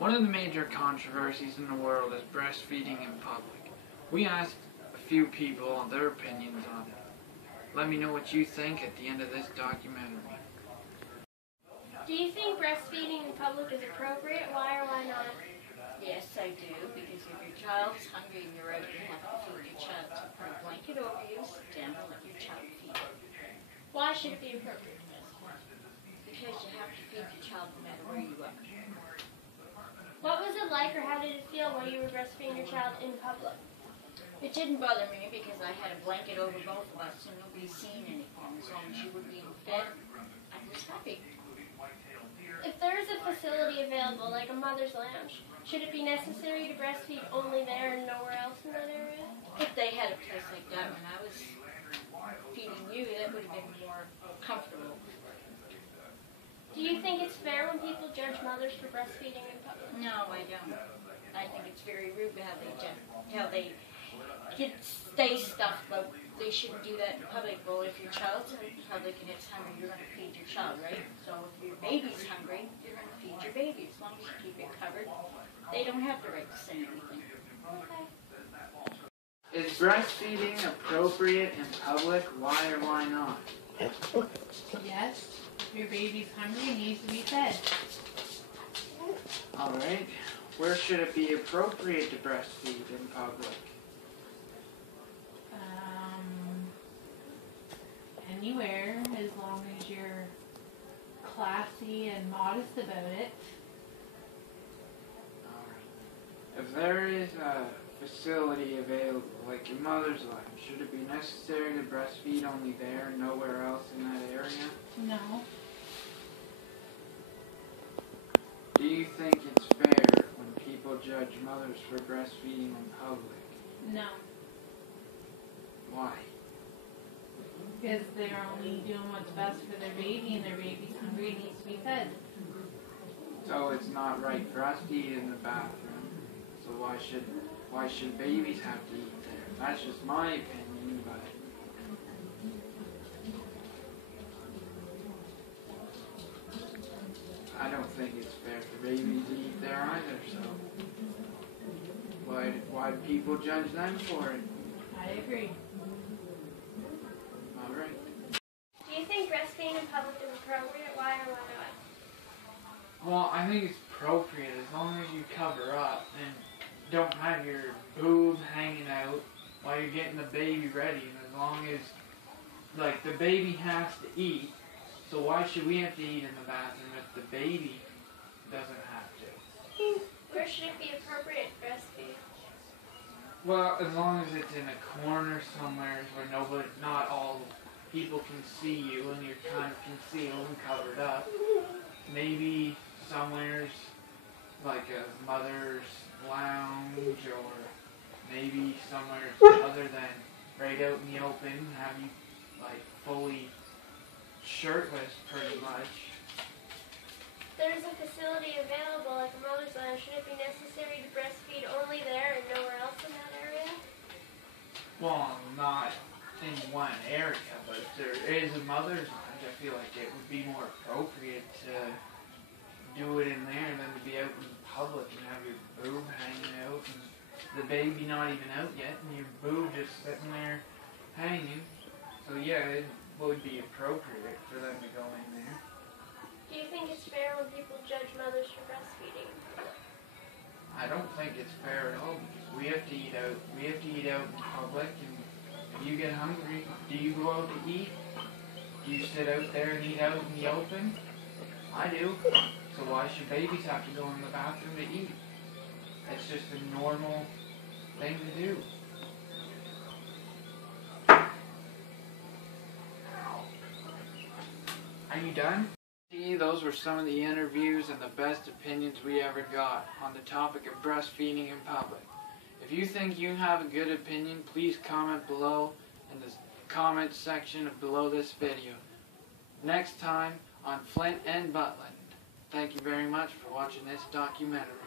One of the major controversies in the world is breastfeeding in public. We asked a few people on their opinions on it. Let me know what you think at the end of this documentary. Do you think breastfeeding in public is appropriate? Why or why not? Yes, I do, because if your child's hungry and you're out, you have to feed your child. So put a blanket over you, sit down, and let your child feed it. Why should it be appropriate? Because you have to feed your child no matter where you are. What was it like or how did it feel while you were breastfeeding your child in public? It didn't bother me because I had a blanket over both of us and nobody's seen anything. As long as you were being fed, I was happy. If there is a facility available, like a mother's lounge, should it be necessary to breastfeed only there and nowhere else in that area? If they had a place like that when I was feeding you, that would have been more comfortable. Do you think it's fair when people judge mothers for breastfeeding in public? No, I don't. I think it's very rude how they say stuff about they shouldn't do that in public. Well, if your child's in public and it's hungry, you're going to feed your child, right? So if your baby's hungry, you're going to feed your baby. As long as you keep it covered, they don't have the right to say anything. Okay. Is breastfeeding appropriate in public? Why or why not? Yes, if your baby's hungry, it needs to be fed. Alright, where should it be appropriate to breastfeed in public? Anywhere, as long as you're classy and modest about it. If there is a facility available, like your mother's lounge, should it be necessary to breastfeed only there and nowhere else in that area? No. Do you think it's fair when people judge mothers for breastfeeding in public? No. Why? Because they're only doing what's best for their baby, and their baby's hungry and needs to be fed. So it's not right for us to eat in the bathroom. So why should babies have to eat there? That's just my opinion, but I don't think it's fair for babies to eat there either. So why do people judge them for it? I agree. Alright. Do you think breastfeeding in public is appropriate? Why or why not? Well, I think it's appropriate as long as you cover up and don't have your boobs hanging out while you're getting the baby ready. And as long as, like, the baby has to eat, so why should we have to eat in the bathroom if the baby doesn't have to? Where should it be appropriate to breastfeed? Well, as long as it's in a corner somewhere where not all people can see you and you're kind of concealed and covered up. Maybe somewhere's like a mother's lounge, or maybe somewhere other than right out in the open, have you like fully shirtless pretty much. There's a facility available like a mother's lounge. Should it be necessary to breastfeed only there and nowhere else in that area? Well, not in one area, but if there is a mother's lounge, I feel like it would be more appropriate to do it in there than to be out in public and have your boob hanging out and the baby not even out yet and your boob just sitting there hanging. So yeah, it would be appropriate for them to go in there. Do you think it's fair when people judge mothers for breastfeeding? I don't think it's fair at all because we have to eat out. We have to eat out in public, and if you get hungry, do you go out to eat? Do you sit out there and eat out in the open? I do. So why should babies have to go in the bathroom to eat? It's just a normal thing to do. Are you done? See, those were some of the interviews and the best opinions we ever got on the topic of breastfeeding in public. If you think you have a good opinion, please comment below in the comment section below this video. Next time on Flint and Butland. Thank you very much for watching this documentary.